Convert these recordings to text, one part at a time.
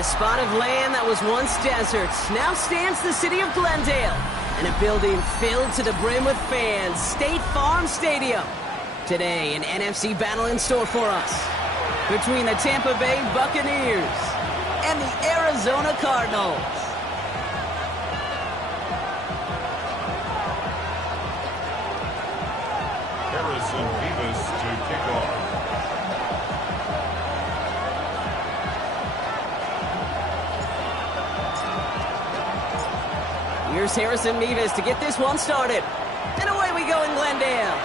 a spot of land that was once desert, now stands the city of Glendale, and a building filled to the brim with fans, State Farm Stadium. Today, an NFC battle in store for us between the Tampa Bay Buccaneers and the Arizona Cardinals. Harrison Davis to kick off. Here's Harrison Mevis to get this one started. And away we go in Glendale.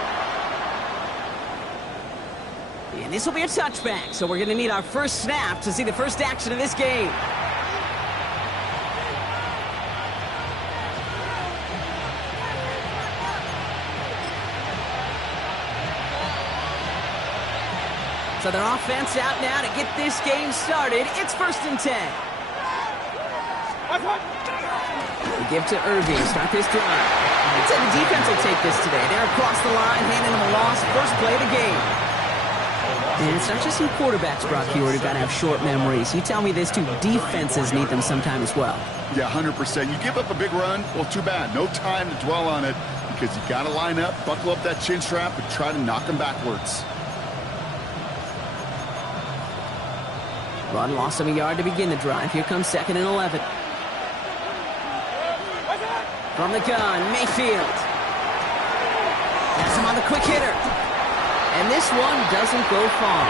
And this will be a touchback, so we're going to need our first snap to see the first action of this game. So their offense out now to get this game started. It's 1st and 10. We give to Irving, start this drive. I'd say the defense will take this today. They're across the line, handing them a loss. First play of the game. And it's not just some quarterbacks, Brock Huard, who've got to have short memories. You tell me this too, defenses need them sometime as well. Yeah, 100%. You give up a big run, well, too bad. No time to dwell on it because you got to line up, buckle up that chin strap, and try to knock them backwards. Run lost him a yard to begin the drive. Here comes 2nd and 11. From the gun, Mayfield. Has him on the quick hitter. And this one doesn't go far.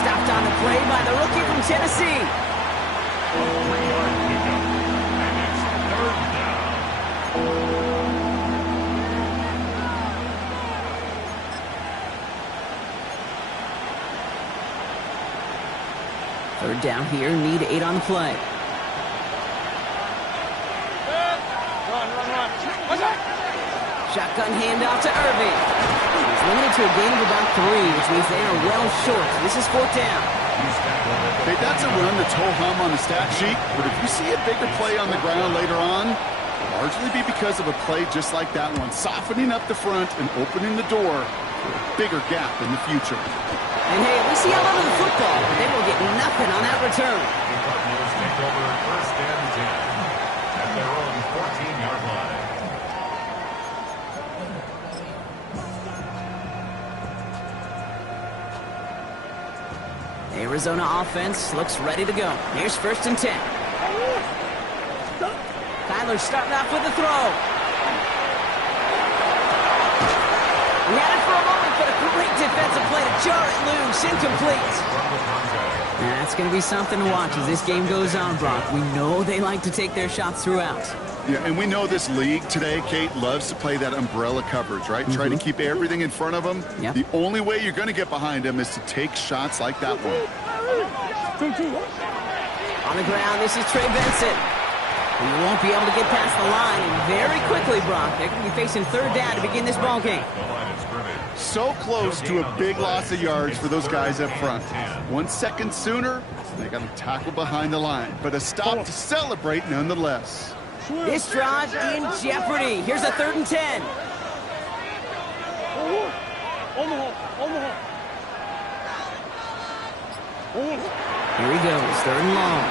Stopped on the play by the rookie from Tennessee. 3-yard pickup. And it's 3rd down. Third down here, need 8 on the play. Shotgun handoff to Irving. He's limited to a gain of about 3, which means they are well short. This is 4th down. Hey, that's a run that's ho-hum on the stat sheet, but if you see a bigger play on the ground later on, it'll largely be because of a play just like that one, softening up the front and opening the door for a bigger gap in the future. And hey, at least he held on to the football, but they will get nothing on that return. The Cardinals take over 1st and 10 at their own 14-yard line. Arizona offense looks ready to go. Here's 1st and 10. Kyler starting off with the throw. He had it for a moment, but a great defensive play to jar it loose. Incomplete. That's going to be something to watch as this game goes on, Brock. We know they like to take their shots throughout. Yeah, and we know this league today, Kate, loves to play that umbrella coverage, right? Try to keep everything in front of them. Yep. The only way you're going to get behind them is to take shots like that one. On the ground, this is Trey Benson. He won't be able to get past the line, and very quickly, Brock, they're going to be facing 3rd down to begin this ball game. So close to a big loss of yards for those guys up front. 1 second sooner, they got to tackle behind the line, but a stop to celebrate nonetheless. This drive in jeopardy. Here's a 3rd and 10. Here he goes, 3rd and long.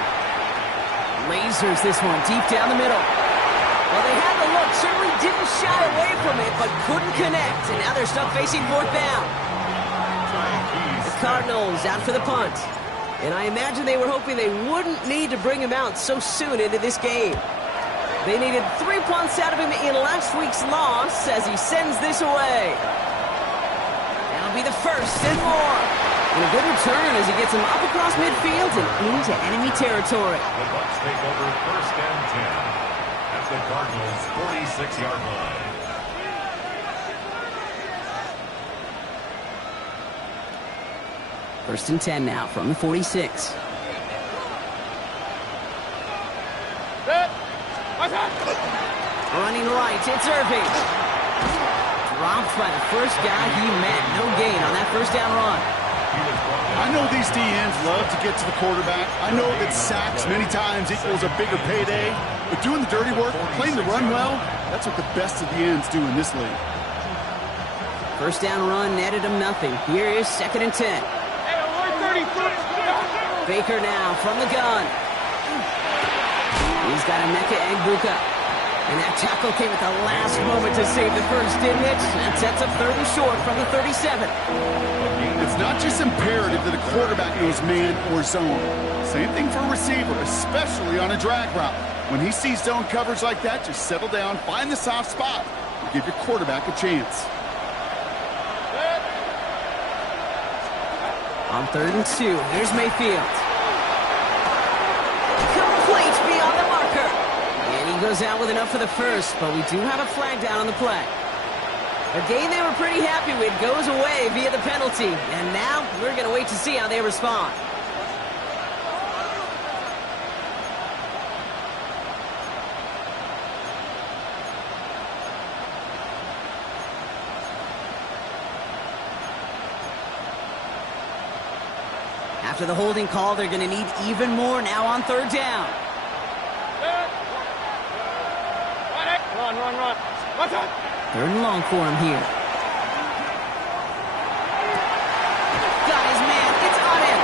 Lasers this one deep down the middle. Well, they had the look, certainly didn't shy away from it, but couldn't connect. And now they're stuck facing 4th down. The Cardinals out for the punt. And I imagine they were hoping they wouldn't need to bring him out so soon into this game. They needed 3 punts out of him in last week's loss as he sends this away. That'll be the 1st and more. And a good return as he gets him up across midfield and into enemy territory. The Bucs take over 1st and 10 at the Cardinals' 46-yard line. First and 10 now from the 46. Running right, it's Irving. Dropped by the first guy he met. No gain on that 1st down run. I know these DNs love to get to the quarterback. I know that sacks many times equals a bigger payday. But doing the dirty work, playing the run well, that's what the best of the ends do in this league. 1st down run netted him nothing. Here is 2nd and 10. Baker now from the gun. He's got Emeka Egbuka. And that tackle came at the last moment to save the first, didn't it? That sets up 3rd and short from the 37. It's not just imperative that a quarterback knows man or zone. Same thing for a receiver, especially on a drag route. When he sees zone coverage like that, just settle down, find the soft spot, and give your quarterback a chance. On 3rd and 2, here's Mayfield. Complete beyond the marker. And he goes out with enough for the first, but we do have a flag down on the play. A game they were pretty happy with goes away via the penalty. And now we're going to wait to see how they respond. After the holding call, they're going to need even more now on 3rd down. Run. 3rd and long for him here. Got his man. It's on him.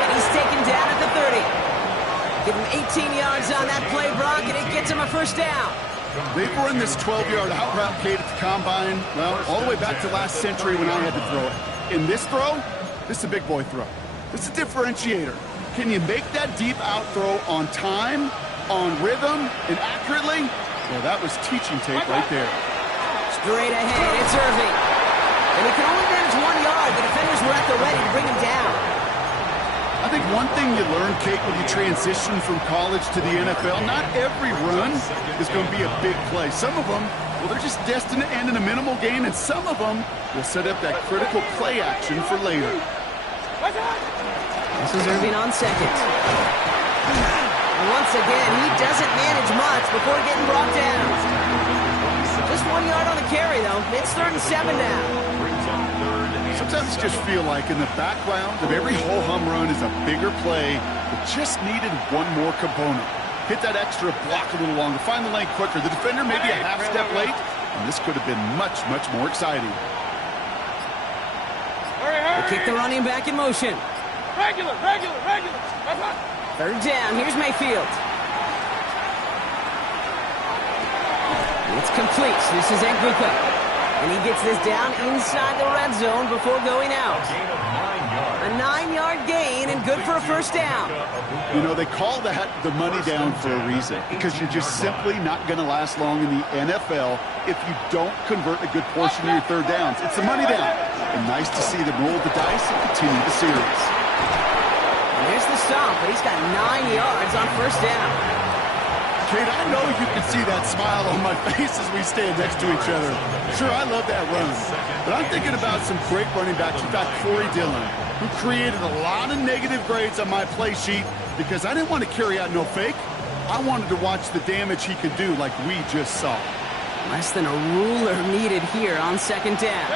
And he's taken down at the 30. Give him 18 yards on that play, Brock, and it gets him a first down. They've run this 12-yard out route, Kate, at the combine, well, all the way back to last century when I had to throw it. In this throw, this is a big boy throw. This is a differentiator. Can you make that deep out throw on time, on rhythm, and accurately? Well, that was teaching tape right there. Straight ahead, it's Irving. And he can only manage 1 yard. The defenders were at the ready to bring him down. I think one thing you learn, Kate, when you transition from college to the NFL, not every run is going to be a big play. Some of them, well, they're just destined to end in a minimal gain, and some of them will set up that critical play action for later. This is Irving on 2nd. And once again, he doesn't manage much before getting brought down. Just 1 yard on the carry, though. It's 3rd and 7 now. Sometimes you just feel like in the background of every ho-hum run is a bigger play that just needed one more component. Hit that extra block a little longer, find the lane quicker. The defender may be a half step late, and this could have been much, much more exciting. They kick the running back in motion. Regular. 3rd down. Here's Mayfield. It's complete. This is Egbuka. And he gets this down inside the red zone before going out. A 9-yard gain and good for a first down. You know, they call that the money down for a reason, because you're just simply not going to last long in the NFL if you don't convert a good portion of your 3rd downs. It's the money down. And nice to see them roll the dice and continue the series. And there's the stop, but he's got 9 yards on first down. Kate, I know you can see that smile on my face as we stand next to each other. Sure, I love that run. But I'm thinking about some great running backs. You've got Corey Dillon, who created a lot of negative grades on my play sheet because I didn't want to carry out no fake. I wanted to watch the damage he could do like we just saw. Less than a ruler needed here on 2nd down.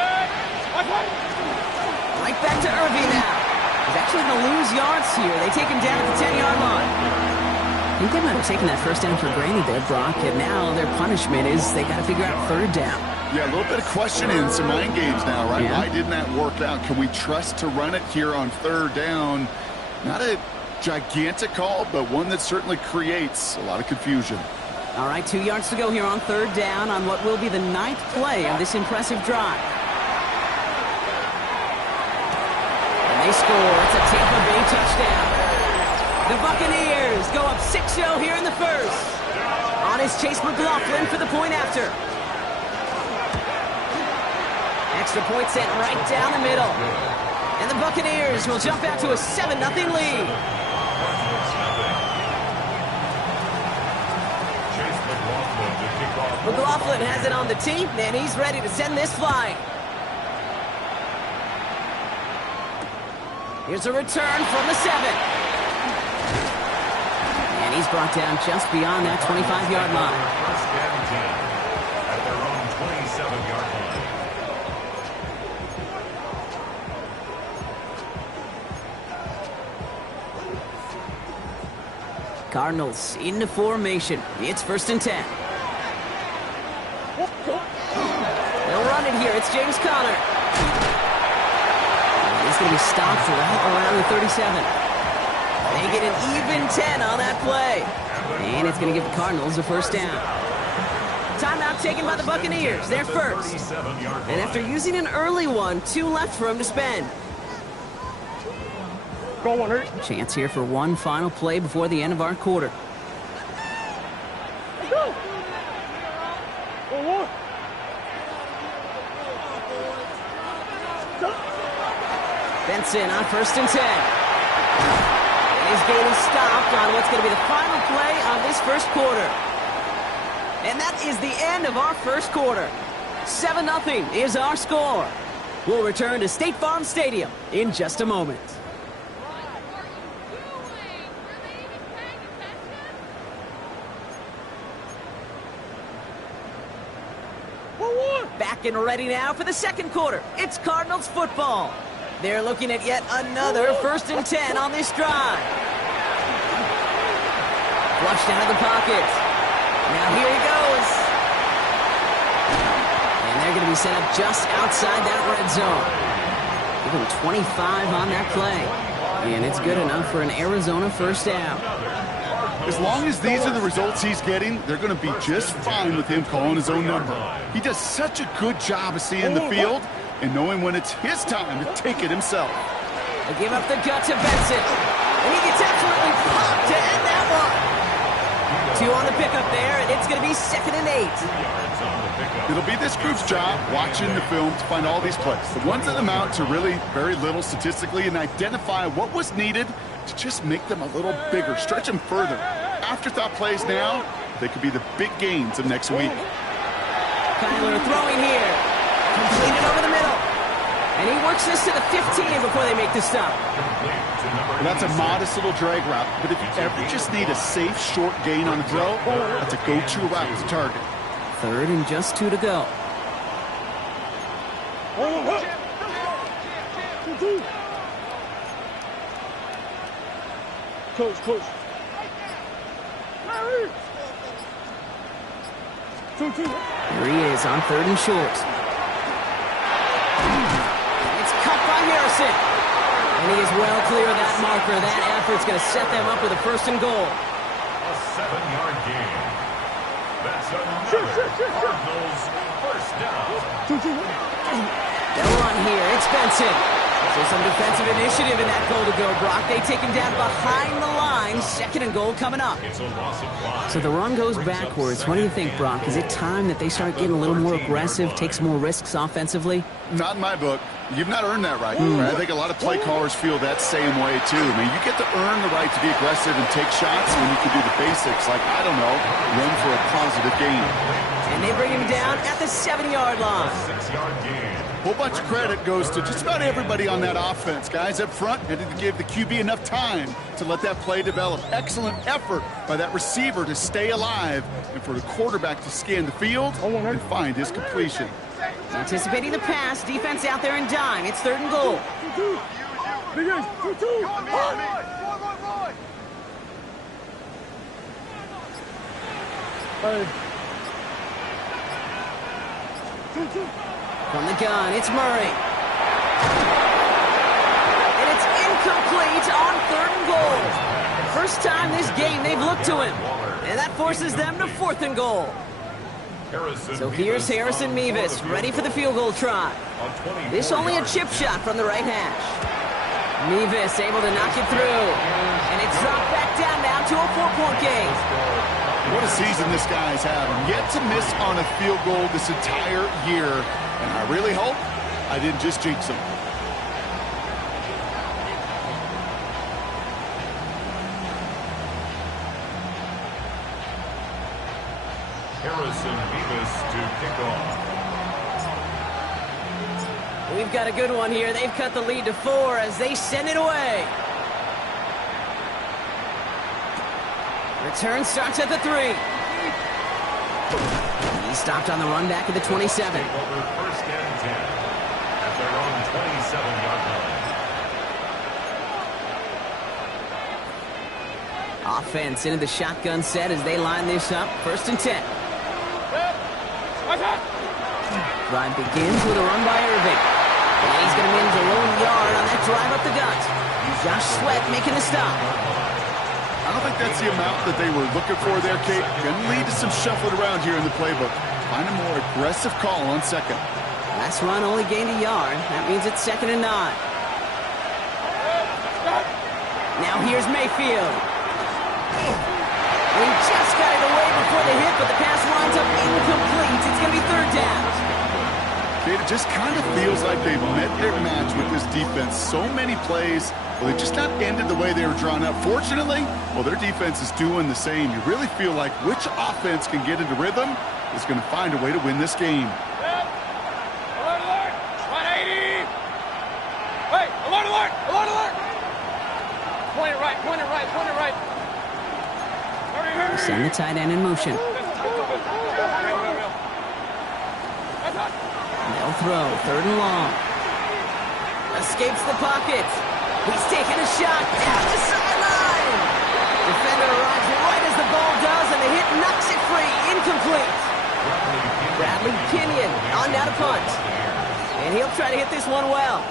Right back to Irving now. He's actually going to lose yards here. They take him down at the 10-yard line. I think they might have taken that first down for granted there, Brock, and now their punishment is they got to figure out 3rd down. Yeah, a little bit of questioning, some mind games now, right? Yeah. Why didn't that work out? Can we trust to run it here on 3rd down? Not a gigantic call, but one that certainly creates a lot of confusion. All right, 2 yards to go here on 3rd down on what will be the 9th play of this impressive drive. And they score. It's a Tampa Bay touchdown. The Buccaneers go up 6-0 here in the first. On is Chase McLaughlin for the point after. Extra point sent right down the middle. And the Buccaneers will jump out to a 7-0 lead. McLaughlin has it on the tee, and he's ready to send this flying. Here's a return from the 7. And he's brought down just beyond that 25-yard line. First and 10 at their own 27-yard line. Cardinals into formation. It's 1st and 10. They'll run it here. It's James Conner. He's going to be stopped right around the 37. They get an even 10 on that play. And it's going to give the Cardinals a first down. Timeout taken by the Buccaneers. They're first. And after using an early one, 2 left for him to spend. Chance here for one final play before the end of our quarter. Benson on 1st and 10. And his gain is stopped on what's going to be the final play of this first quarter. And that is the end of our first quarter. 7-0 is our score. We'll return to State Farm Stadium in just a moment. Back and ready now for the second quarter. It's Cardinals football. They're looking at yet another 1st and 10 on this drive. Flushed out of the pocket. Now here he goes. And they're going to be set up just outside that red zone. Give him 25 on that play. And it's good enough for an Arizona first down. As long as these are the results he's getting, they're going to be just fine with him calling his own number. He does such a good job of seeing the field and knowing when it's his time to take it himself. They give up the gut to Benson. And he gets absolutely popped to end that one. 2 on the pickup there, and it's going to be 2nd and 8. It'll be this group's job watching the film to find all these plays. The ones that amount to really very little statistically and identify what was needed to just make them a little bigger, stretch them further. Afterthought plays now, they could be the big gains of next week. Kyler throwing here. Completed over the middle. And he works this to the 15 before they make the stop. Well, that's a modest little drag route, but if you ever just need a safe, short gain on the throw, that's a go-to route to target. 3rd and just 2 to go. Close. Here he is on 3rd and short. It's cut by Harrison. And he is well clear of that marker. That effort's going to set them up with a 1st and goal. A 7-yard gain. That's another Cardinals first down. They'll run here. It's Benson. So some defensive initiative in that goal to go, Brock. They take him down behind the line. 2nd and goal coming up. It's a loss of 5. So the run goes backwards. What do you think, Brock? Is it time that they start getting a little more aggressive, take some more risks offensively? Not in my book. You've not earned that right. I think a lot of play callers feel that same way, too. I mean, you get to earn the right to be aggressive and take shots when you can do the basics, like, I don't know, run for a positive gain. And they bring him down at the 7-yard line. 6-yard gain. A whole bunch of credit goes to just about everybody on that offense. Guys up front had to give the QB enough time to let that play develop. Excellent effort by that receiver to stay alive and for the quarterback to scan the field and find his completion. Anticipating the pass, defense out there in dime. It's 3rd and goal. From the gun, it's Murray. And it's incomplete on 3rd and goal. First time this game they've looked to him. And that forces them to 4th and goal. So here's Harrison Mevis, ready for the field goal try. This only a chip shot from the right hash. Mevis able to knock it through. And it's dropped back down now to a 4-point game. What a season this guy's having. Yet to miss on a field goal this entire year. And I really hope I didn't just jinx him. Harrison Mevis to kick off. We've got a good one here. They've cut the lead to 4 as they send it away. Return starts at the 3. He stopped on the run back at the 27. Over 1st and 10 at their own 27-yard line. Offense into the shotgun set as they line this up. 1st and 10. Drive begins with a run by Irving. And he's going to manage a lone yard on that drive up the gut. Josh Sweat making the stop. I don't think that's the amount that they were looking for there, Kate. Going to lead to some shuffling around here in the playbook. Find a more aggressive call on second. Last run only gained a yard. That means it's 2nd and 9. Now here's Mayfield. He just got it away before the hit, but the pass winds up incomplete. It's going to be 3rd down. Kate, it just kind of feels like they've met their match with this defense. So many plays, well, they just not ended the way they were drawn up. Fortunately, well, their defense is doing the same. You really feel like which offense can get into rhythm is going to find a way to win this game. Alert, alert! 180! Wait, alert, alert! Alert, alert! Point it right, point it right, point it right. Hurry, hurry! Send the tight end in motion. They'll throw. 3rd and long. Escapes the pocket. He's taking a shot down the sideline. Defender arrives right as the ball does, and the hit knocks it free. Incomplete. Bradley Pinion on down to punt. And he'll try to hit this one well.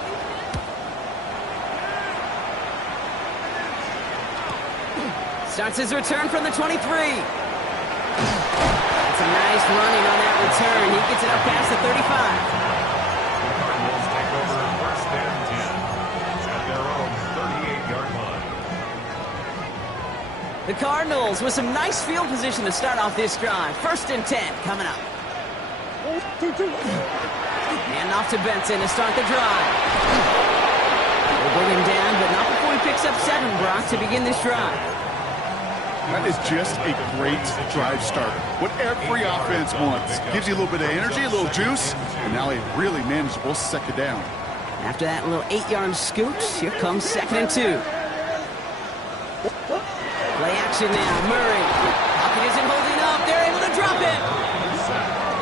Starts his return from the 23. That's a nice running on that return. He gets it up past the 35. The Cardinals take over 1st and 10 at their own 38-yard line. The Cardinals with some nice field position to start off this drive. 1st and 10 coming up. And off to Benson to start the drive. We'll bring him down, but not before he picks up 7, Brock, to begin this drive. That is just a great drive starter. What every offense wants. Gives you a little bit of energy, a little juice, and now a really manageable 2nd down. After that little 8-yard scoot, here comes 2nd and 2. Play action now, Murray. Pocket isn't holding up. They're able to drop it.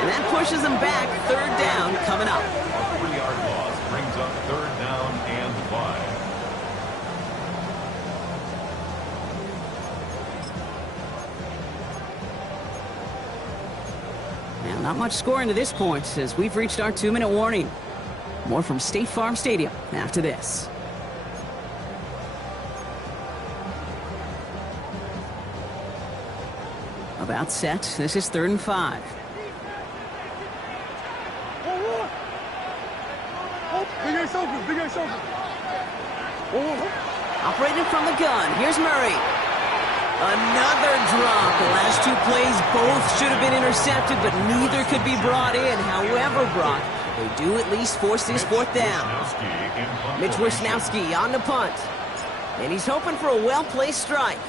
And that pushes them back. 3rd down coming up. A 3-yard loss brings up 3rd down and 5. Now, not much scoring to this point as we've reached our 2-minute warning. More from State Farm Stadium after this. About set. This is 3rd and 5. Operating from the gun. Here's Murray. Another drop. The last 2 plays both should have been intercepted, but neither could be brought in. However, Brock, they do at least force this 4th down. Mitch Wisnowski on the punt. And he's hoping for a well-placed strike.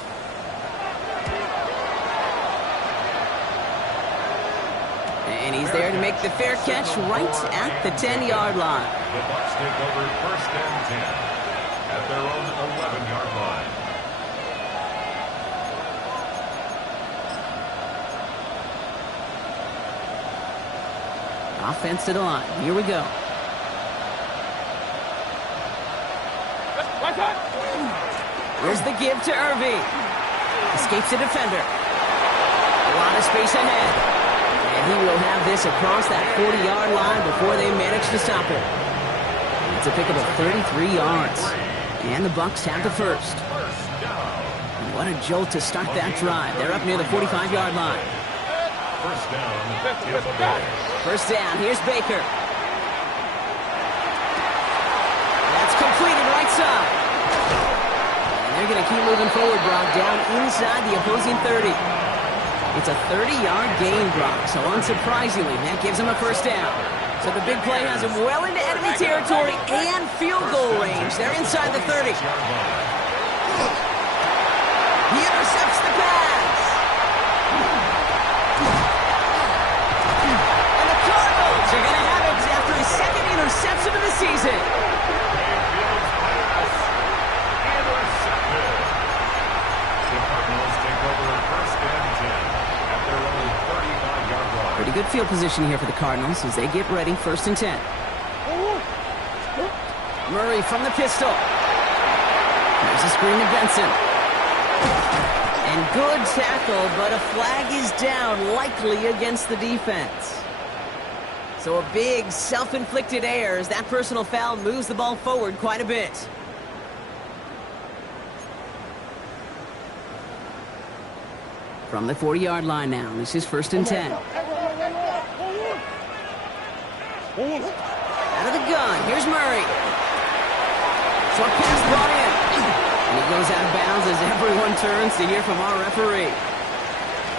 And he's there to make the fair catch right at the 10-yard line. The Bucs take over 1st and 10 at their own 11-yard line. Offense to the line. Here we go. Here's the give to Irving. Escapes the defender. A lot of space ahead. And he will have this across that 40-yard line before they manage to stop it. It's a pickup of 33 yards. And the Bucs have the 1st. What a jolt to start that drive. They're up near the 45-yard line. 1st down, Tampa Bay. 1st down, here's Baker. That's completed right side. And they're going to keep moving forward, Brock, down inside the opposing 30. It's a 30-yard gain, Brock, so unsurprisingly, that gives them a 1st down. So the big play has them well into enemy territory and field goal range. They're inside the 30. He intercepts the pass. They're going to have it after his 2nd interception of the season. The Cardinals take over 1st and 10 at their own 35-yard line. Pretty good field position here for the Cardinals as they get ready. 1st and 10. Murray from the pistol. There's a screen to Benson. And good tackle, but a flag is down, likely against the defense. So a big self-inflicted error as that personal foul moves the ball forward quite a bit. From the 40-yard line now. This is 1st and 10. Out of the gun. Here's Murray. Short pass brought in. And he goes out of bounds as everyone turns to hear from our referee.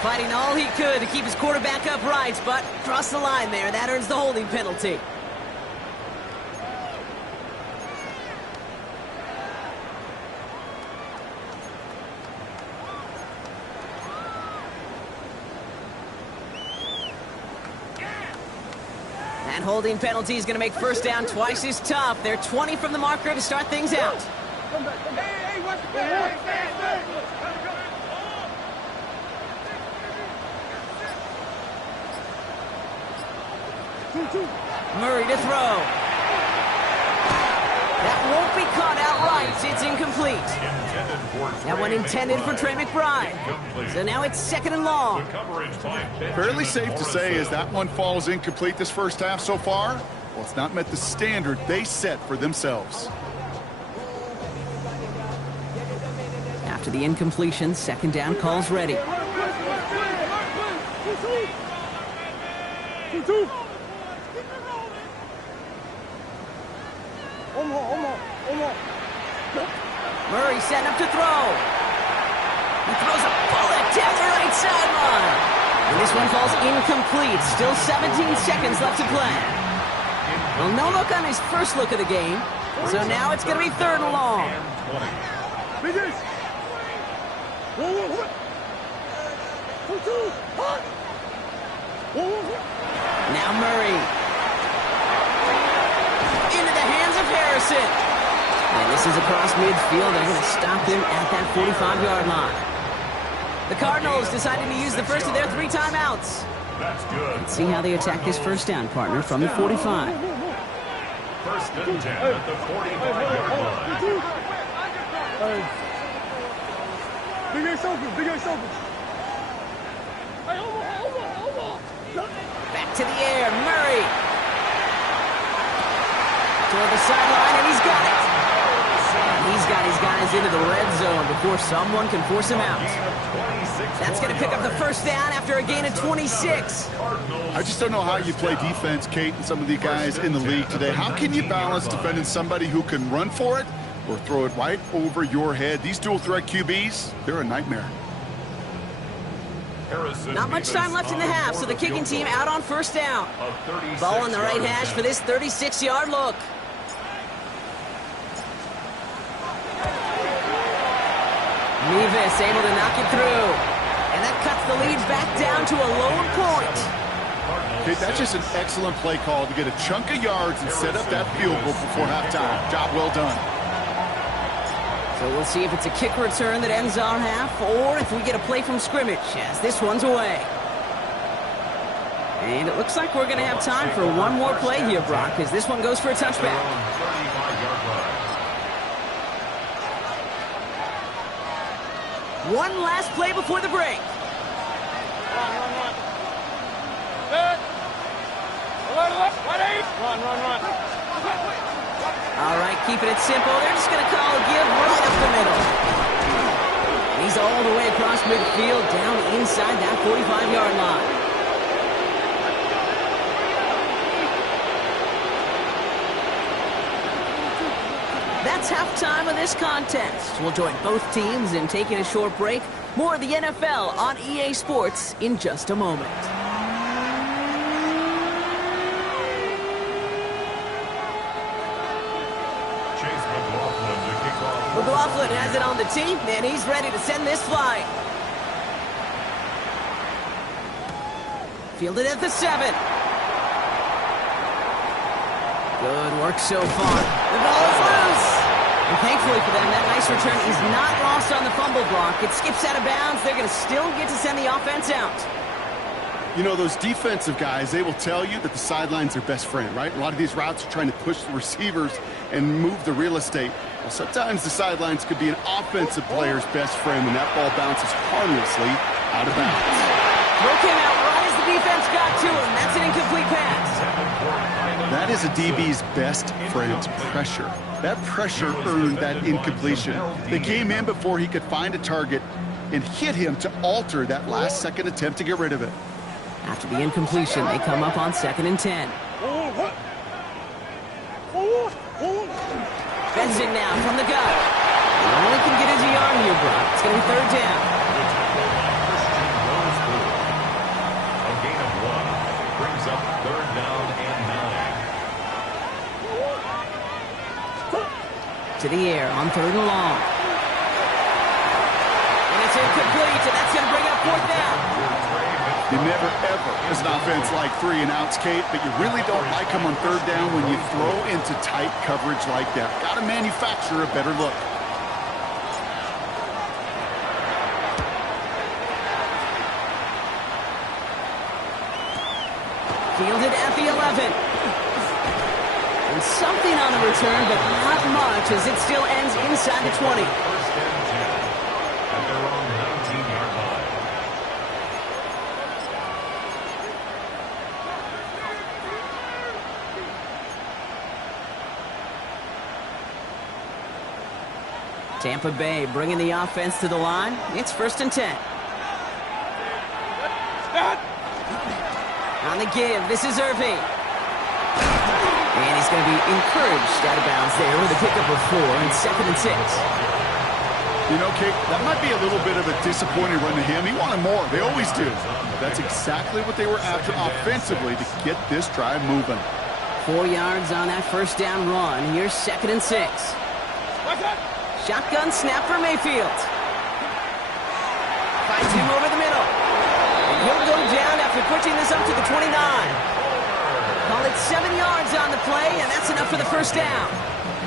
Fighting all he could to keep his quarterback upright, but crossed the line there. That earns the holding penalty. That holding penalty is going to make 1st down twice as tough. They're 20 from the marker to start things out. Murray to throw. That won't be caught outright. It's incomplete. That one intended for Trey McBride. So now it's 2nd and long. Fairly safe to say as that one falls incomplete this first half so far. Well, it's not met the standard they set for themselves. After the incompletion, 2nd down calls ready. Murray setting up to throw. He throws a bullet down the right sideline. And this one falls incomplete. Still 17 seconds left to play. Well, no look on his first look of the game. So now it's going to be 3rd and long. Now Murray. Into the hands of Harrison. And this is across midfield. They're going to stop him at that 45-yard line. The Cardinals deciding to use the first of their 3 timeouts. That's good. Let's see how they attack this 1st down, partner, from the 45. 1st and 10 at the 45-yard line. Back to the air, Murray. Toward the sideline, and he's got it. He's got his guys into the red zone before someone can force him out. That's going to pick up the 1st down after a gain of 26. I just don't know how you play defense, Kate, and some of the guys in the league today. How can you balance defending somebody who can run for it or throw it right over your head? These dual-threat QBs, they're a nightmare. Not much time left in the half, so the kicking team out on 1st down. Ball on the right hash for this 36-yard look. Nevis able to knock it through. And that cuts the lead back down to a lone point. Okay, that's just an excellent play call to get a chunk of yards and set up that field goal before halftime. Job well done. So we'll see if it's a kick return that ends our half or if we get a play from scrimmage as this one's away. And it looks like we're going to have time for one more play here, Brock, as this one goes for a touchback. One last play before the break. Run. All right, keeping it simple. They're just going to call a give right up the middle. He's all the way across midfield, down inside that 45-yard line. That's halftime of this contest. We'll join both teams in taking a short break. More of the NFL on EA Sports in just a moment. McLaughlin has it on the tee, and he's ready to send this flying. Fielded at the 7. Good work so far. The ball is loose. And thankfully for them, that nice return is not lost on the fumble block. It skips out of bounds. They're going to still get to send the offense out. You know, those defensive guys, they will tell you that the sideline's their best friend, right? A lot of these routes are trying to push the receivers and move the real estate. Well, sometimes the sidelines could be an offensive player's best friend when that ball bounces harmlessly out of bounds. Throw came out right as the defense got to him. That's an incomplete pass. That is a DB's best friend, pressure. That pressure earned that incompletion. They came in before he could find a target, and hit him to alter that last-second attempt to get rid of it. After the incompletion, they come up on 2nd and 10. Benson now from the gun. He only can get his yard here, Brock. It's going to be 3rd down. A gain of 1 brings up 3rd down and 9. To the air on 3rd and long. And it's incomplete, and that's going to bring up 4th down. You never, ever, as an offense, like 3 and outs, Kate, but you really don't like them on 3rd down when you throw into tight coverage like that. Got to manufacture a better look. Fielded at the 11. And something on the return, but not much, as it still ends inside the 20. 1st and 10 at their own 19-yard line. Tampa Bay bringing the offense to the line. It's 1st and 10. On the give, this is Irving. And he's going to be encouraged out of bounds there with a pickup of 4 and 2nd and 6. You know, Kate, that might be a little bit of a disappointing run to him. He wanted more. They always do. That's exactly what they were after offensively to get this drive moving. 4 yards on that 1st down run. Here's 2nd and 6. Shotgun snap for Mayfield. Finds him over the middle. And he'll go down after pushing this up to the 29. Call it 7 yards on the play, and that's enough for the 1st down.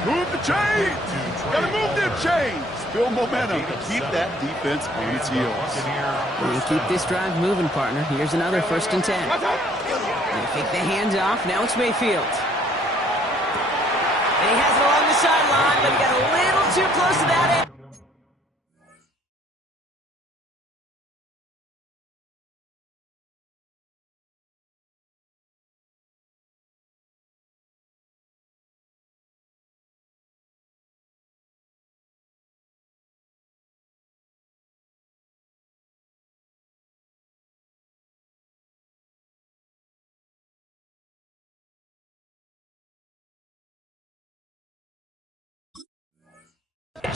Move the chains! Gotta move them chains! Build momentum to keep that defense on its heels. We keep this drive moving, partner. Here's another 1st and 10. They take the hands off. Now it's Mayfield. And he has it along the sideline, but he got a little too close to that end.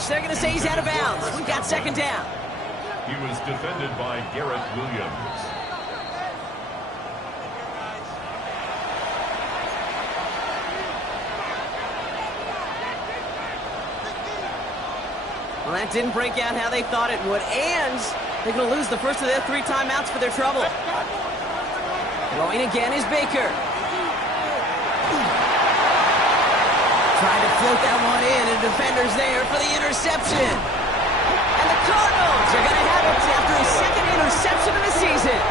They're going to say he's out of bounds. We got 2nd down. He was defended by Garrett Williams. Well, that didn't break out how they thought it would, and they're going to lose the first of their 3 timeouts for their trouble. Throwing again is Baker. Trying to float that one in, and defenders there for the interception. And the Cardinals are going to have it after his 2nd interception of the season.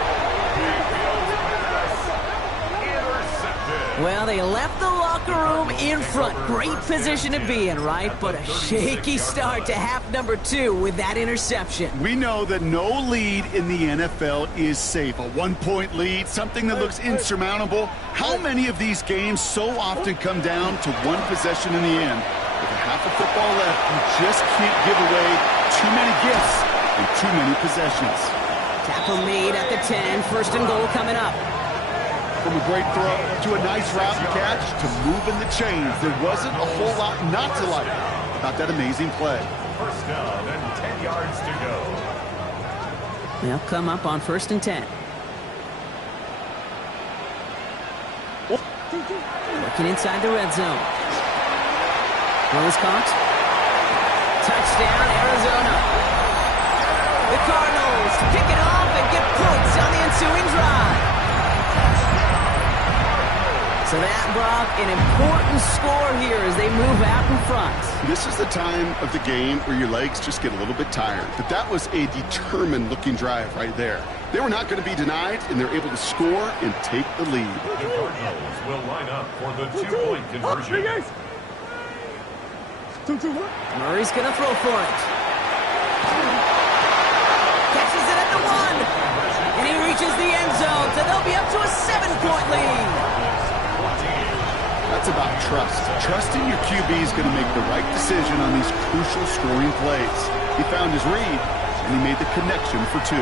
Well, they left the locker room in front. Great position to be in, right? But a shaky start to half number 2 with that interception. We know that no lead in the NFL is safe. A 1-point lead, something that looks insurmountable. How many of these games so often come down to 1 possession in the end? With a half of football left, you just can't give away too many gifts and too many possessions. Tackle made at the 10. 1st and goal coming up. From a great throw to a nice route and catch to moving the chains. There wasn't a whole lot not to like about that amazing play. 1st down and 10 yards to go. They'll come up on 1st and 10. Looking inside the red zone. Willis caught. Touchdown, Arizona. The Cardinals pick it off and get points on the ensuing drive. So that, Brock, an important score here as they move out in front. This is the time of the game where your legs just get a little bit tired. But that was a determined-looking drive right there. They were not going to be denied, and they're able to score and take the lead. The Cardinals will line up for the 2-point conversion. Murray's going to throw for it. Catches it at the 1. And he reaches the end zone, so they'll be up to a 7-point lead. That's about trust. Trusting your QB is going to make the right decision on these crucial scoring plays. He found his read, and he made the connection for 2.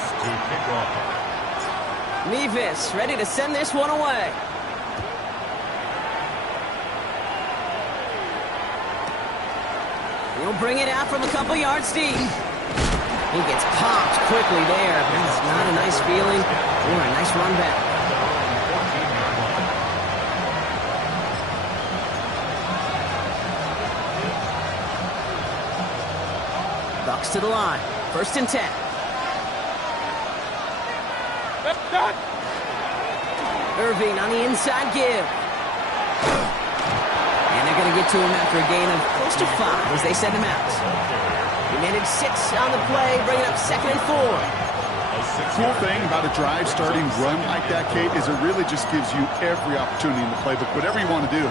To kick off. Mevis ready to send this one away. He'll bring it out from a couple yards deep. He gets popped quickly there. That's not a nice feeling or a nice run back. Bucs to the line. 1st and 10. Irving on the inside give. And they're going to get to him after a gain of close to 5 as they send him out. He managed 6 on the play, bringing up 2nd and 4. Cool thing about a drive starting run like that, Kate, is it really just gives you every opportunity in the playbook, whatever you want to do.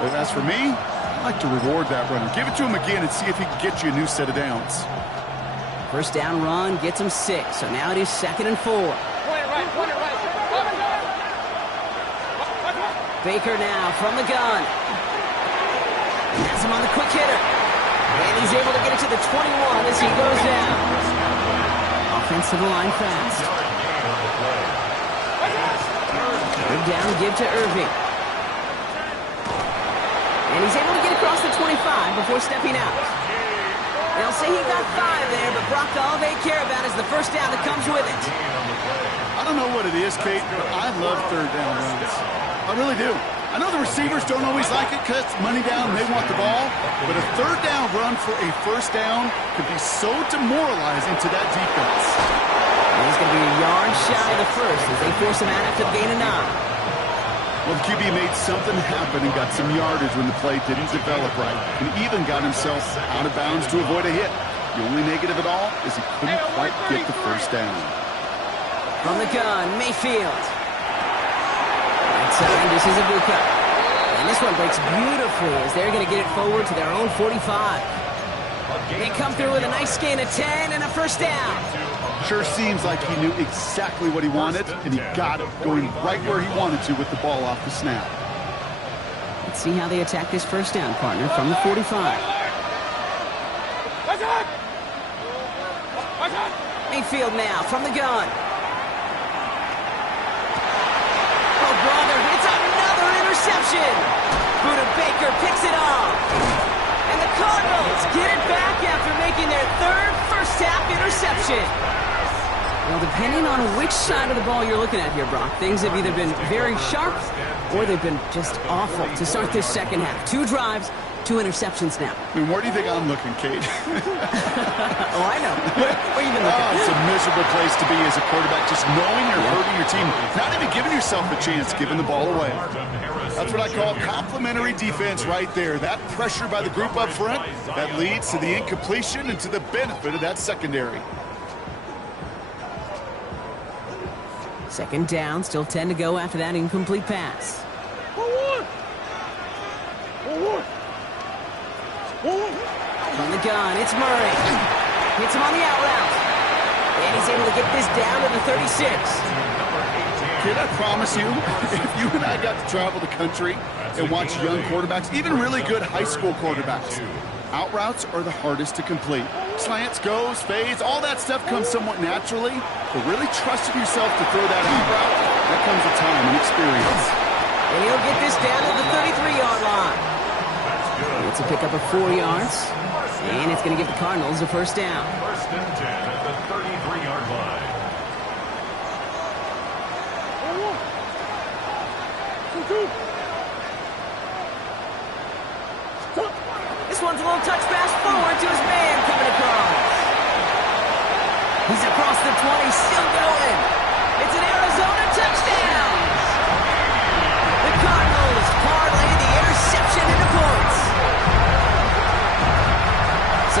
But as for me, I like to reward that runner. Give it to him again and see if he can get you a new set of downs. 1st down run gets him 6, so now it is 2nd and 4. Point it right, point it right. Baker now from the gun. Has him on the quick hitter. And he's able to get it to the 21 as he goes down. Offense to the line fast. Good down give to Irving. And he's able to get across the 25 before stepping out. They'll say he got 5 there, but Brock, all they care about is the 1st down that comes with it. I don't know what it is, Kate, but I love 3rd down runs. I really do. I know the receivers don't always like it because it's money down and they want the ball, but a 3rd down run for a 1st down could be so demoralizing to that defense. And he's going to be a yard shy of the 1st as they force him out after the gain of 9. Well, the QB made something happen and got some yardage when the play didn't develop right, and even got himself out of bounds to avoid a hit. The only negative at all is he couldn't quite get the 1st down. From the gun, Mayfield. Outside, this is a blue cut. And this one breaks beautifully as they're going to get it forward to their own 45. They come through with a nice gain of 10 and a 1st down. Sure seems like he knew exactly what he wanted, and he got it going right where he wanted to with the ball off the snap. Let's see how they attack this 1st down, partner, from the 45. Mayfield now from the gun. Oh, brother, it's another interception. Buda Baker picks it off. And the Cardinals get it back after making their 3rd first-half interception. Well, depending on which side of the ball you're looking at here, Brock, things have either been very sharp or they've been just awful to start this 2nd half. 2 drives, 2 interceptions now. I mean, where do you think I'm looking, Kate? Oh, I know. Where you been looking? Oh, it's a miserable place to be as a quarterback, just knowing you're hurting your team, not even giving yourself a chance, giving the ball away. That's what I call complimentary defense right there. That pressure by the group up front, that leads to the incompletion and to the benefit of that secondary. 2nd down, still 10 to go after that incomplete pass. From the gun, it's Murray. Hits him on the out route. And he's able to get this down to the 36. Kid, I promise you, if you and I got to travel the country and watch young quarterbacks, even really good high school quarterbacks, out routes are the hardest to complete. Slants, goes, fades, all that stuff comes somewhat naturally, but really trusting yourself to throw that out route, that comes with time and experience. And he'll get this down to the 33-yard line. It's a pickup of 4 yards, and it's going to give the Cardinals a 1st down. 1st and 10 at the 33-yard line. This one's a little touch pass forward to his man coming across. He's across the 20, still going. It's an Arizona touchdown. The Cardinals parlay the interception into points.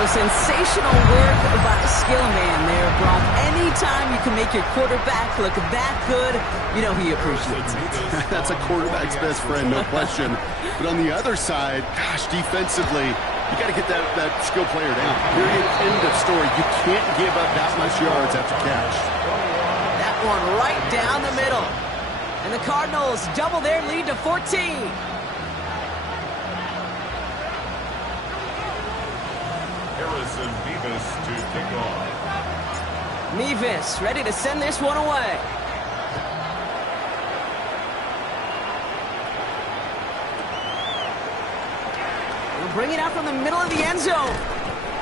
So sensational work by a skill man there, Brock. Anytime you can make your quarterback look that good, you know he appreciates it. That's a quarterback's best friend, no question. But on the other side, gosh, defensively, You got to get that skill player down. Period. End of story. You can't give up that much yards after catch. That one right down the middle. And the Cardinals double their lead to 14. Harrison Beavis to kick off. Mevis ready to send this one away. We'll bring it out from the middle of the end zone.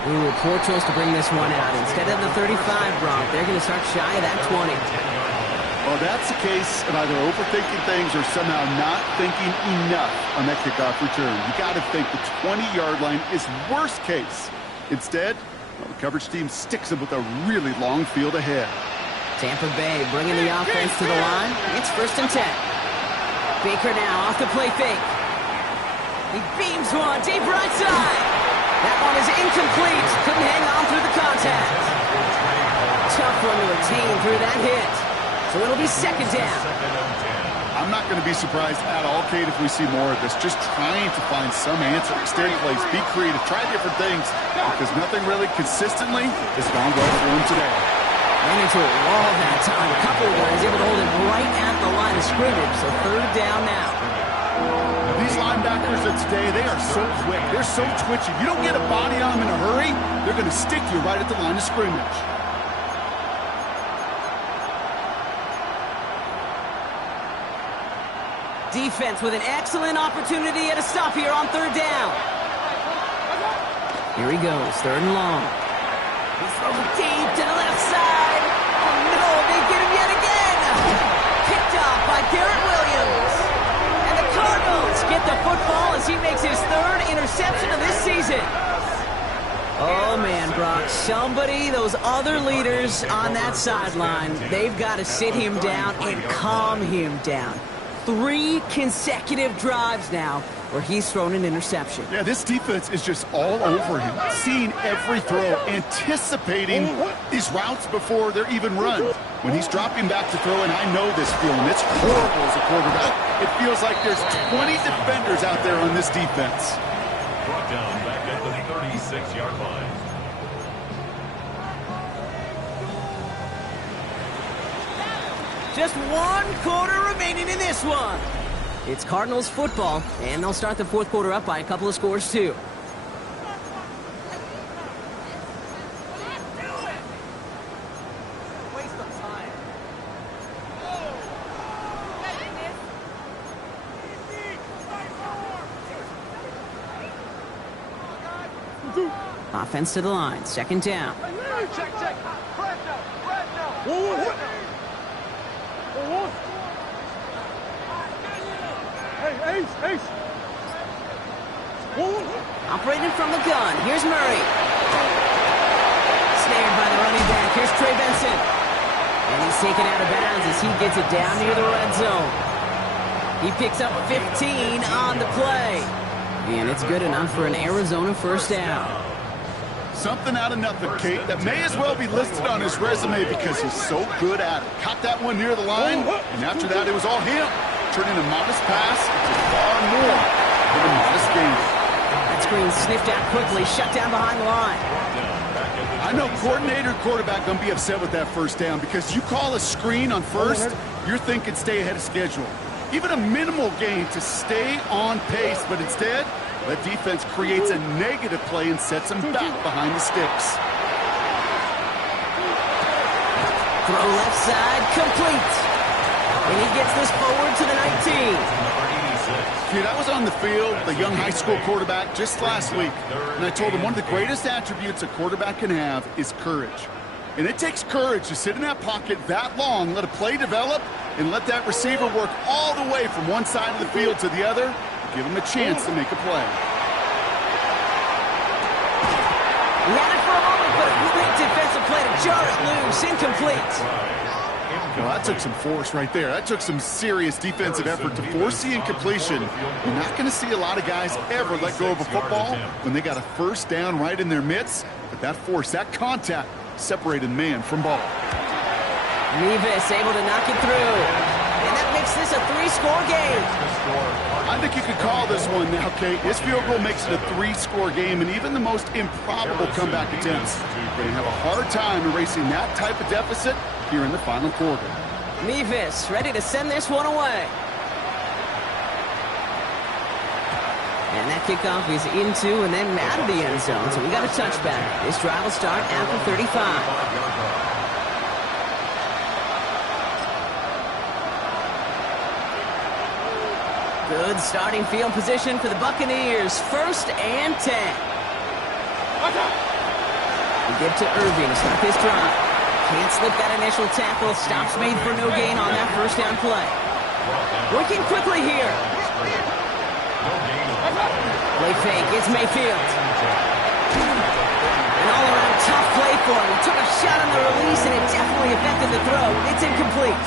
Ooh, poor choice to bring this one out. Instead of the 35, Brock, they're going to start shy of that 20. Well, that's the case of either overthinking things or somehow not thinking enough on that kickoff return. You got to think the 20-yard line is worst case. Instead, well, the coverage team sticks them with a really long field ahead. Tampa Bay bringing the offense to the line. It's 1st and 10. Baker now off the play fake. He beams one deep right side. That one is incomplete. Couldn't hang on through the contact. Tough one to attain through that hit. So it'll be 2nd down. I'm not going to be surprised at all, Kate, if we see more of this. Just trying to find some answer. Extend plays, be creative, try different things, because nothing really consistently has gone well for him today. Ran into a wall that time. A couple of guys able to hold it right at the line of scrimmage. So 3rd down now. These linebackers of today, they are so quick. They're so twitchy. You don't get a body on them in a hurry, they're going to stick you right at the line of scrimmage. Defense with an excellent opportunity at a stop here on 3rd down. Here he goes, 3rd and long. He's thrown deep to the left side. Oh no, they get him yet again. Picked off by Garrett Williams. And the Cardinals get the football as he makes his 3rd interception of this season. Oh man, Brock, somebody, those other leaders on that sideline, they've got to sit him down and calm him down. 3 consecutive drives now where he's thrown an interception. Yeah, this defense is just all over him, seeing every throw, anticipating these routes before they're even run. When he's dropping back to throw, and I know this feeling, it's horrible as a quarterback. It feels like there's 20 defenders out there on this defense. Brought down back at the 36-yard line. Just 1 quarter remaining in this one. It's Cardinals football, and they'll start the 4th quarter up by a couple of scores, too. Offense to the line, 2nd down. Check. Brad now. Hey, Ace. Operating from the gun. Here's Murray. Snared by the running back. Here's Trey Benson. And he's taken out of bounds as he gets it down near the red zone. He picks up 15 on the play. And it's good enough for an Arizona 1st down. Something out of nothing, Kate, that may as well be listed on his resume because he's so good at it. Caught that one near the line, and after that, it was all him. Turning a modest pass into far more than a modest game. That screen sniffed out quickly, shut down behind the line. I know coordinator and quarterback going to be upset with that 1st down because you call a screen on 1st, you're thinking stay ahead of schedule. Even a minimal gain to stay on pace, but instead, that defense creates a negative play and sets them back behind the sticks. Throw left side, complete. And he gets this forward to the 19. Dude, I was on the field, the young high school quarterback, just last week, and I told him one of the greatest attributes a quarterback can have is courage. And it takes courage to sit in that pocket that long, let a play develop, and let that receiver work all the way from one side of the field to the other, give him a chance to make a play. He had it for a moment, but a great defensive play to jar it loose, incomplete. Well, that took some force right there. That took some serious defensive effort to force the incompletion. You're not going to see a lot of guys ever let go of a football when they got a 1st down right in their midst. But that force, that contact, separated man from ball. Mevis able to knock it through. And that makes this a 3-score game. I I think you could call this one now, Kate. This field goal makes it a 3-score game, and even the most improbable comeback attempts are going to have a hard time erasing that type of deficit here in the final quarter. Mevis ready to send this one away. And that kickoff is into and then out of the end zone, so we got a touchback. This drive will start after 35. Good starting field position for the Buccaneers. 1st and 10. We give to Irving to start this drive. Can't slip that initial tackle. Stops made for no gain on that 1st down play. Working quickly here. Play fake. It's Mayfield. An all-around tough play for him. He took a shot on the release, and it definitely affected the throw. It's incomplete.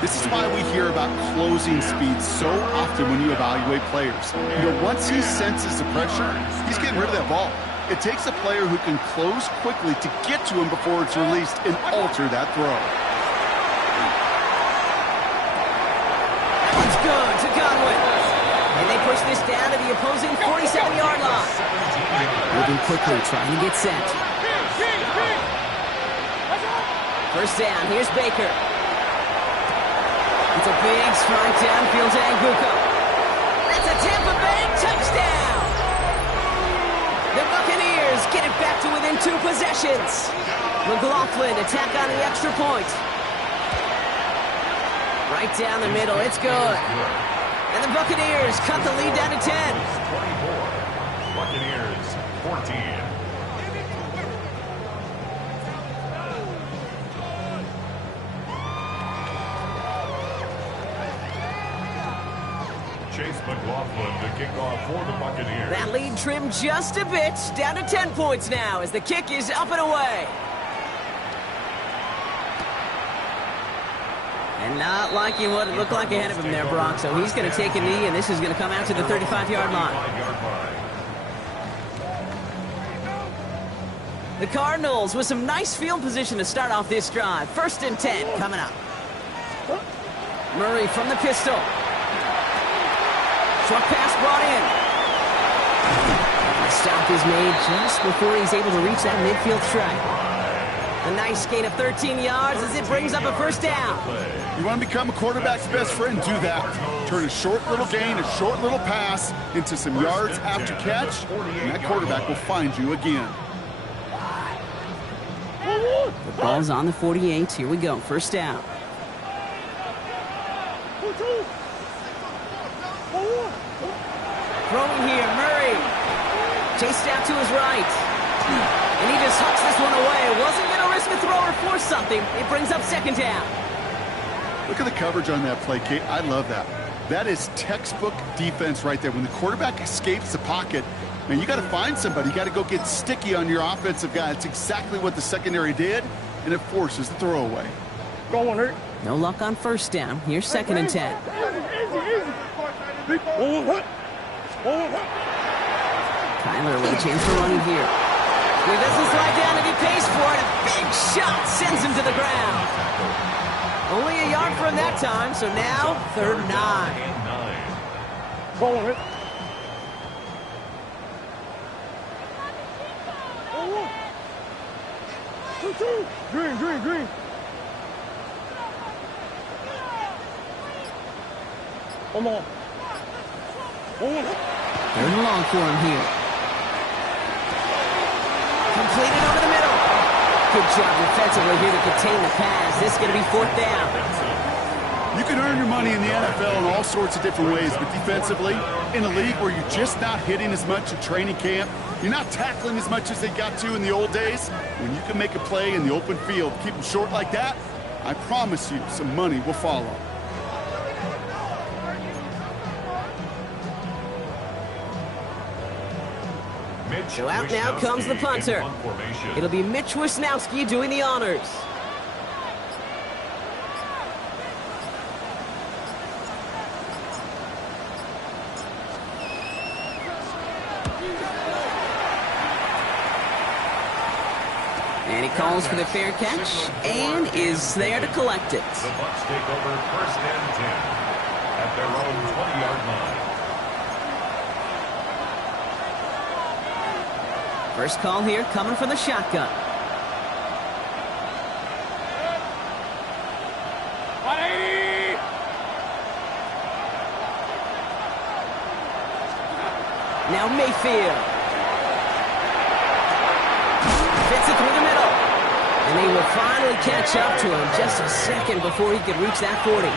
This is why we hear about closing speed so often when you evaluate players. You know, once he senses the pressure, he's getting rid of that ball. It takes a player who can close quickly to get to him before it's released and alter that throw. That one's good to Godwin. And they push this down to the opposing 47-yard line. Moving quickly, trying to get set. 1st down, here's Baker. It's a big strike downfield to Anguko. That's a Tampa Bay touchdown! The Buccaneers get it back to within 2 possessions. McLaughlin to tack on the extra point. Right down the middle, it's good. And the Buccaneers cut the lead down to 10. 24. Buccaneers 14. Chase McLaughlin to kick off for the Buccaneers. That lead trimmed just a bit, down to 10 points now as the kick is up and away. And not liking what it looked like ahead of him there, Brock. So he's going to take a knee, and this is going to come out to the 35-yard line. The Cardinals with some nice field position to start off this drive. 1st and 10 coming up. Murray from the pistol. Short pass brought in. The stop is made just before he's able to reach that midfield strike. A nice gain of 13 yards as it brings up a 1st down. You want to become a quarterback's best friend? Do that. Turn a short little gain, a short little pass into some yards after catch, and that quarterback will find you again. The ball's on the 48. Here we go. 1st down. Throwing here, Murray. Chased out to his right. And he just hucks this one away. Wasn't going to risk a throw or force something. It brings up 2nd down. Look at the coverage on that play, Kate. I love that. That is textbook defense right there. When the quarterback escapes the pocket, man, you got to find somebody. You got to go get sticky on your offensive guy. It's exactly what the secondary did, and it forces the throw away. Go on, Hurt. No luck on 1st down. Here's 2nd and 10. Kyler with a chance for running here. He doesn't slide down and he pays for it. A big shot sends him to the ground. Only a yard for him that time, so now 3rd and 9. Go on, Hurt. Green. Come on. 3rd and long for him here. Completed over the middle. Good job defensively here to contain the pass. This is going to be 4th down. You can earn your money in the NFL in all sorts of different ways, but defensively, in a league where you're just not hitting as much at training camp, you're not tackling as much as they got to in the old days, when you can make a play in the open field, keep them short like that, I promise you some money will follow. So out now comes the punter. It'll be Mitch Wisnowski doing the honors. And he calls for the fair catch and is there to collect it. The Bucs take over 1st and 10 at their own 20-yard line. First call here coming from the shotgun. 180! Now Mayfield. Fits it through the middle. And they will finally catch up to him just a second before he could reach that 40. 19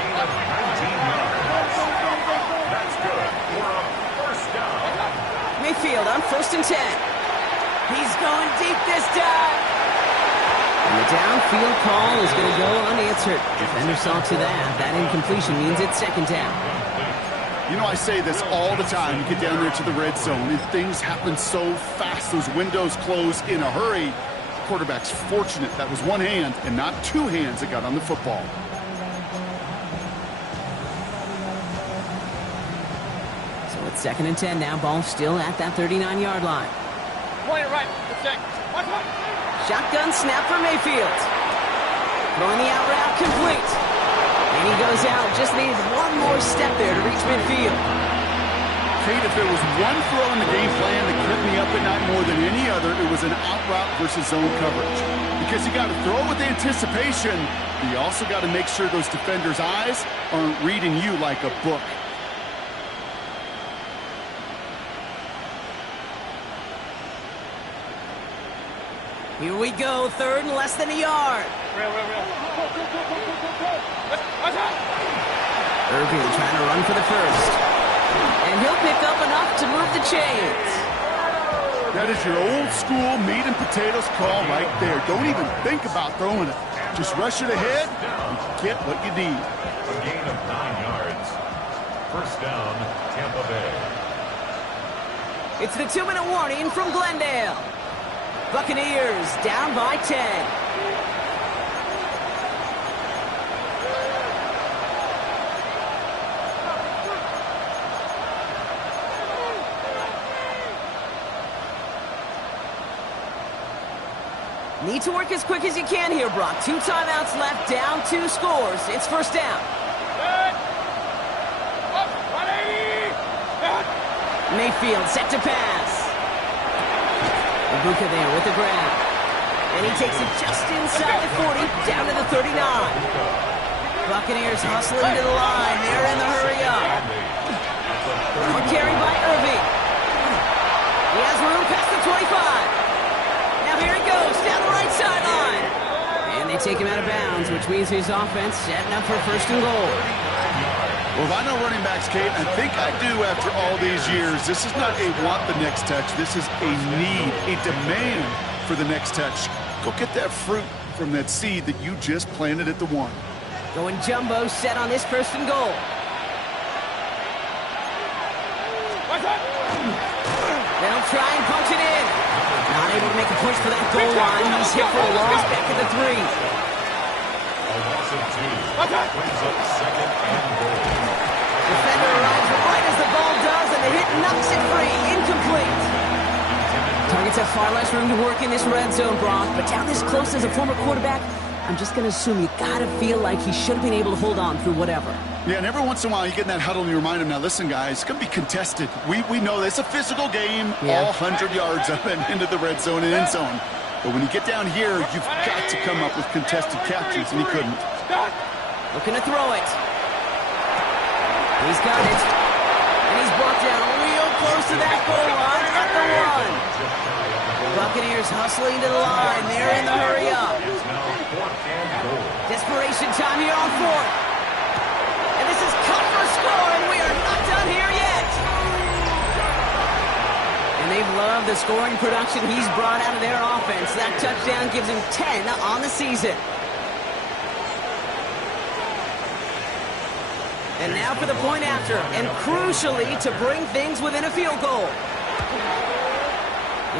yards. That's good. We're up first down. Mayfield on 1st and 10. He's going deep this time. And the downfield call is going to go unanswered. Defender saw to that. That incompletion means it's 2nd down. You know, I say this all the time. You get down there to the red zone, and things happen so fast. Those windows close in a hurry. The quarterback's fortunate that was one hand and not two hands that got on the football. So it's 2nd and 10 now. Ball still at that 39-yard line. Point it right. Protect. Watch. Shotgun snap for Mayfield. Throwing the out route complete. And he goes out. Just needed one more step there to reach midfield. Kate, if there was one throw in the game plan that kept me up at night more than any other, it was an out route versus zone coverage. Because you got to throw with anticipation, but you also got to make sure those defenders' eyes aren't reading you like a book. Here we go. 3rd and less than a yard. Real. Watch out! Irving trying to run for the first. And he'll pick up enough to move the chains. That is your old school meat and potatoes call right there. Don't even think about throwing it. Just rush it ahead and get what you need. A gain of 9 yards. First down, Tampa Bay. It's the 2-minute warning from Glendale. Buccaneers down by 10. Need to work as quick as you can here, Brock. 2 timeouts left, down 2 scores. It's 1st down. Good. Up. 180! Good. Mayfield set to pass. Ibuka there with the grab. And he takes it just inside the 40, down to the 39. Buccaneers hustling to the line. They're in the hurry up. One carry by Irving. He has room past the 25. Now here he goes, down the right sideline. And they take him out of bounds, which means his offense setting up for 1st and goal. Well, if I know running backs, Kate, I think I do after all these years. This is not a want the next touch. This is a need, a demand for the next touch. Go get that fruit from that seed that you just planted at the 1. Going jumbo set on this 1st and goal. Watch out! They'll try and punch it in. Not able to make a push for that goal line. He's hit for a loss back at the 3. A loss of 2. Brings up 2nd and goal. Defender arrives right as the ball does, and the hit knocks it free. Incomplete. Targets have far less room to work in this red zone, Brock, but down this close as a former quarterback, I'm just going to assume you got to feel like he should have been able to hold on through whatever. Yeah, and every once in a while you get in that huddle and you remind him, now listen, guys, it's going to be contested. We know this. It's a physical game, all 100 yards up and into the red zone and end zone. But when you get down here, you've got to come up with contested captures, and he couldn't. Looking to throw it. He's got it. And he's brought down real close to that goal line at the 1. Buccaneers hustling to the line. They're in the hurry up. It's now 4th and goal. Desperation time here on 4th. And this is cut for a score, and we are not done here yet. And they've loved the scoring production he's brought out of their offense. That touchdown gives him 10 on the season. And now for the point after, and crucially to bring things within a field goal.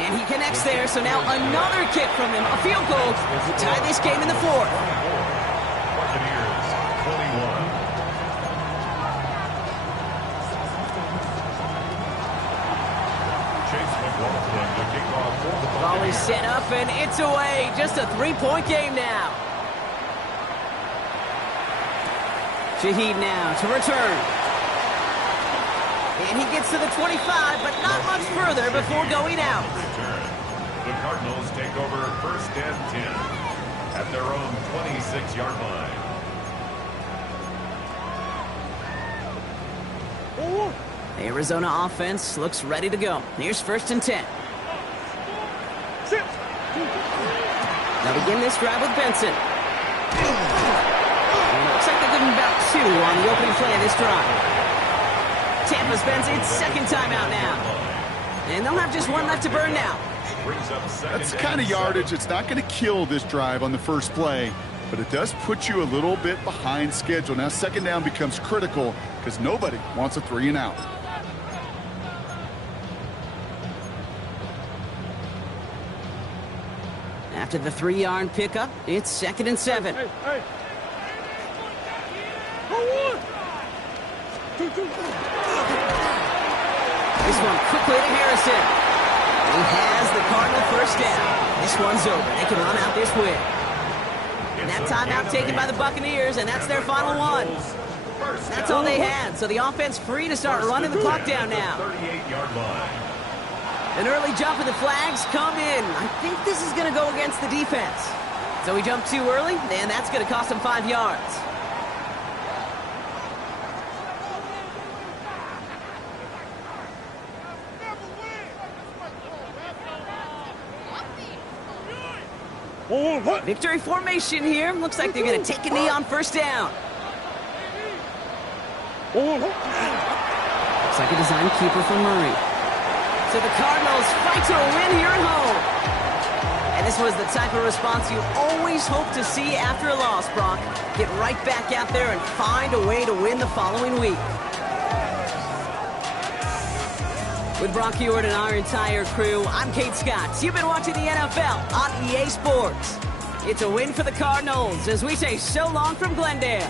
And he connects there, so now another kick from him, a field goal to tie this game in the 4th. Buccaneers 21. Chase McLaughlin to kick off for the Ball is Buccaneers. set up, and it's away. Just a 3-point game now. Shaheed now to return. And he gets to the 25, but not much further before going out. The Cardinals take over first and 10 at their own 26-yard line. The Arizona offense looks ready to go. Here's first and 10. They'll begin this drive with Benson. And it looks like they're giving about 2 on the opening play of this drive. Tampa's Benson's second timeout now. And they'll have just 1 left to burn now. That's the kind of yardage it's not going to kill this drive on the first play, but it does put you a little bit behind schedule. Now second down becomes critical because nobody wants a 3 and out. After the 3-yard pickup, it's second and 7. Hey. This one quickly to Harrison. He has the Cardinal first down. This one's over. They can run out this win. And that timeout taken by the Buccaneers, and that's their final one. That's all they had, so the offense free to start running the clock down now. 38-yard line. An early jump and the flags come in. I think this is going to go against the defense. So we jump too early, and that's going to cost them 5 yards. Victory formation here. Looks like they're going to take a knee on first down. Looks like a design keeper for Murray. So the Cardinals fight to a win here at home. And this was the type of response you always hope to see after a loss, Brock. Get right back out there and find a way to win the following week. With Brock Hewitt and our entire crew, I'm Kate Scott. You've been watching the NFL on EA Sports. It's a win for the Cardinals as we say so long from Glendale.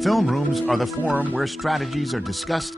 Film rooms are the forum where strategies are discussed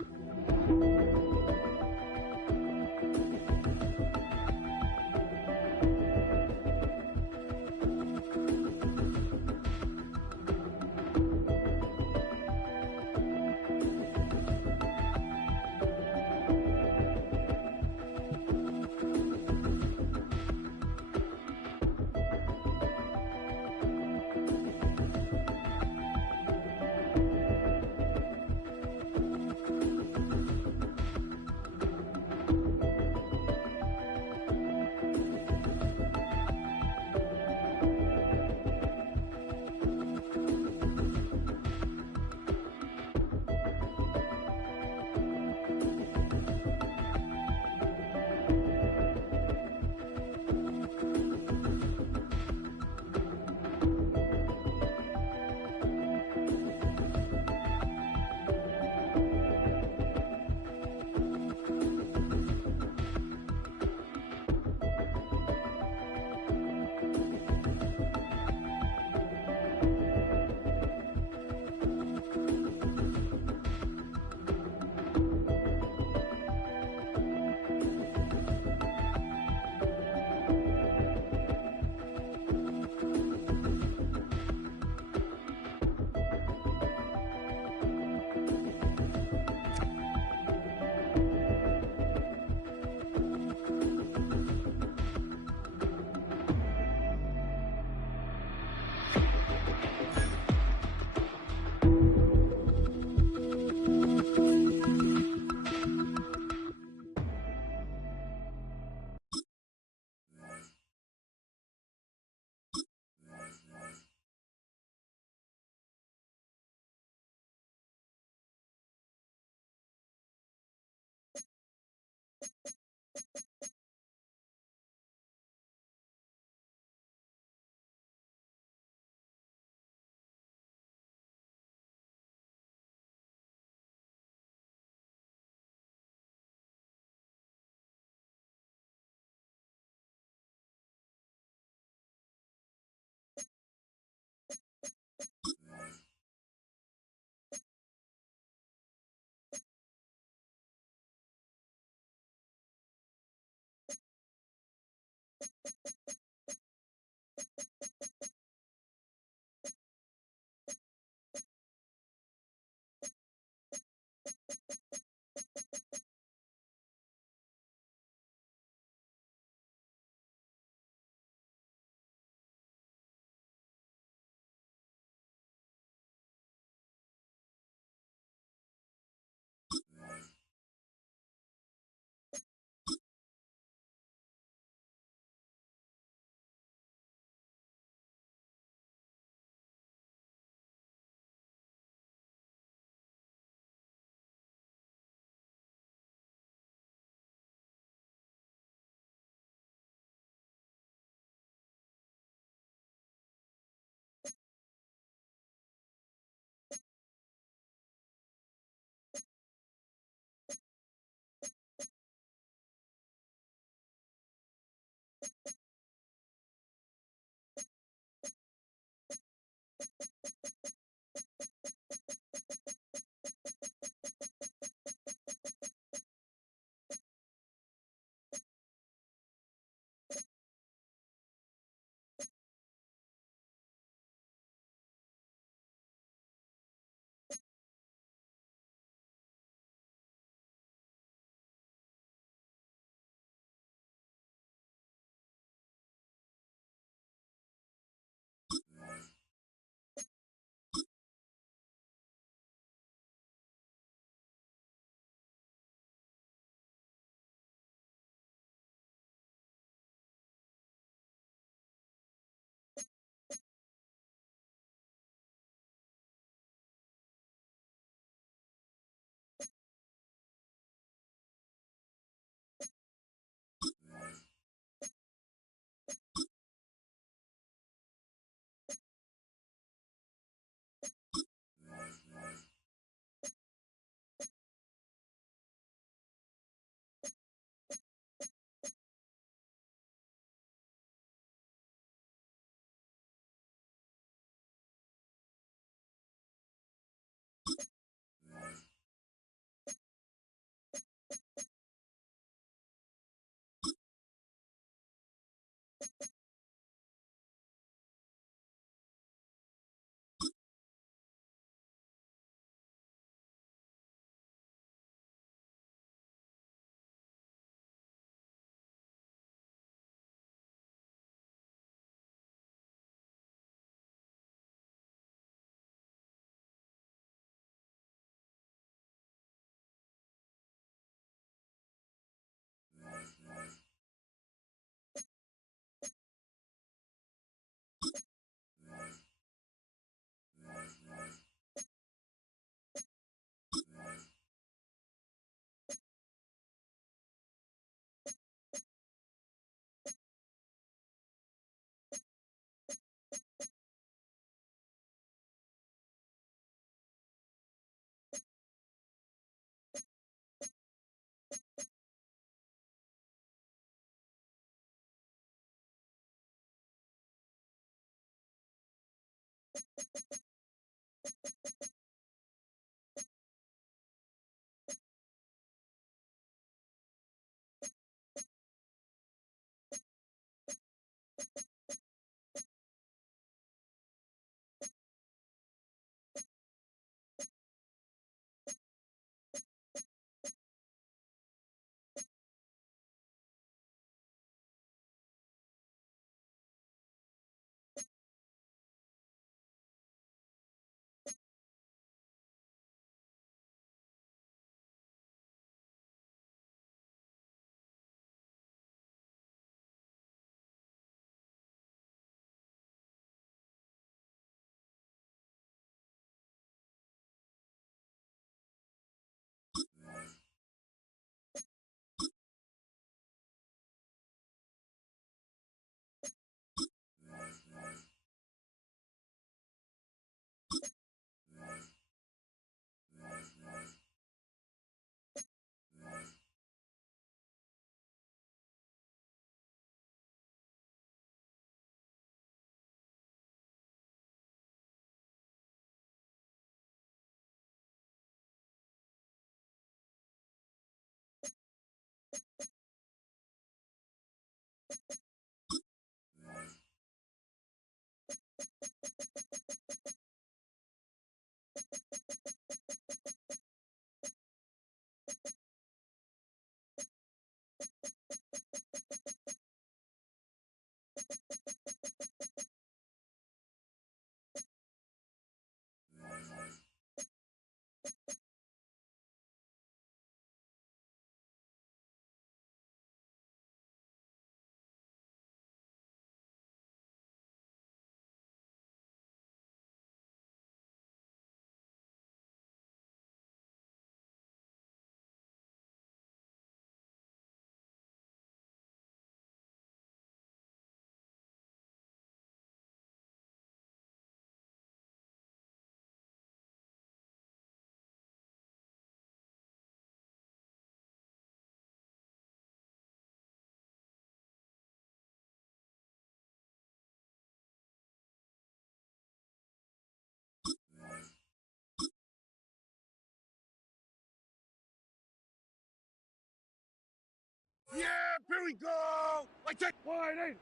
Yeah, here we go! I take wide eight.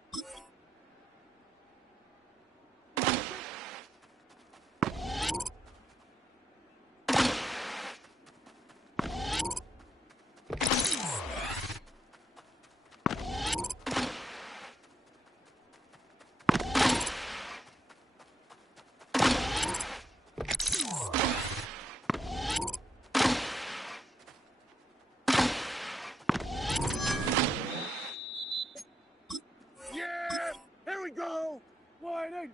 Yeah, here we go! Wide eight.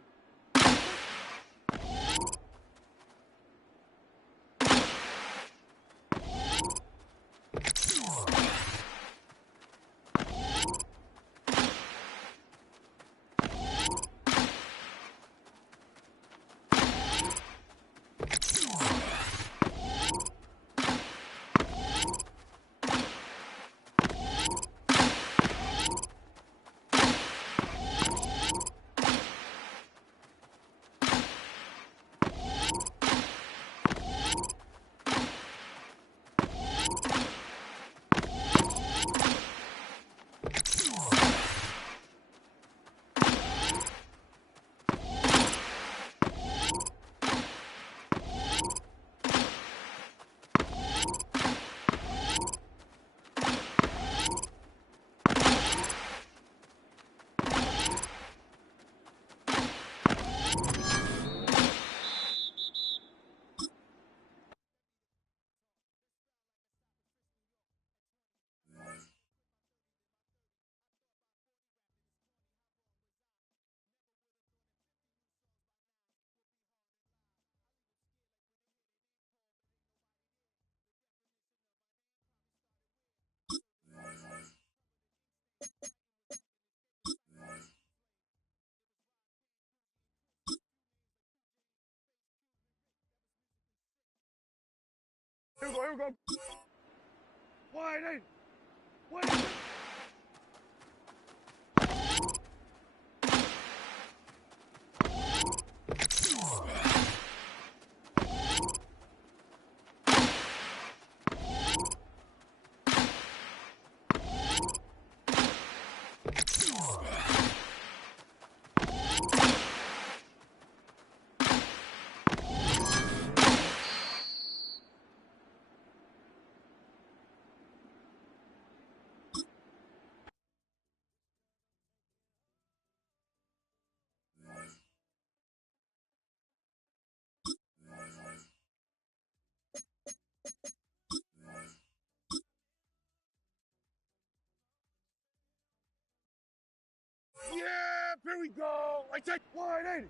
Here we go, here we go. Wide eight. Wide eight. Yeah, here we go. I take wide eight.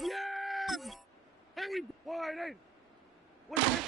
Yeah! Hey, wide eight. Wait, wait.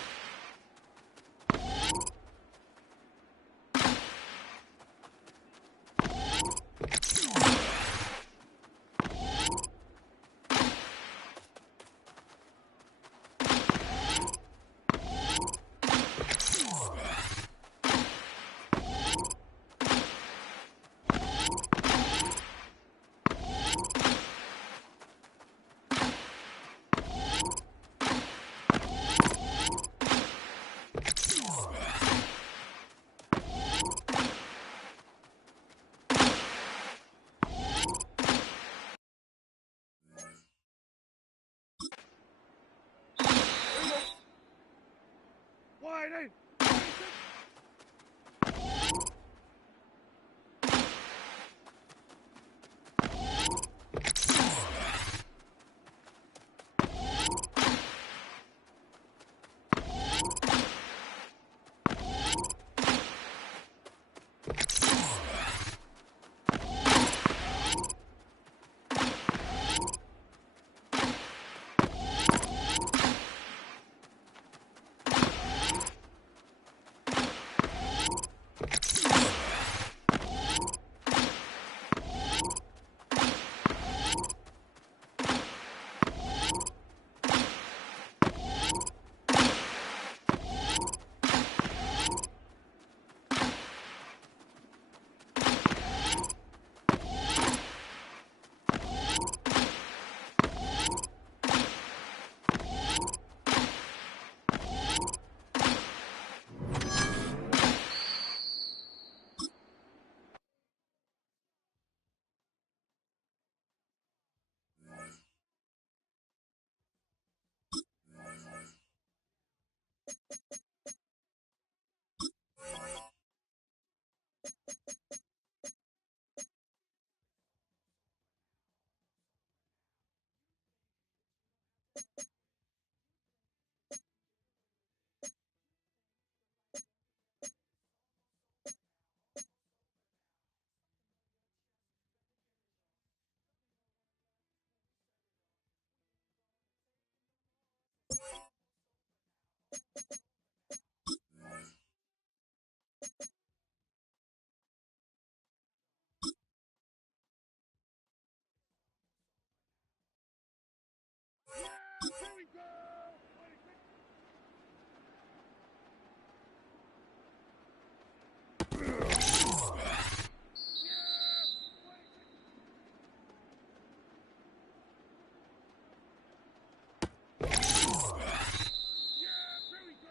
Wide eight. Here we go. Yeah, here we go.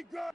we go.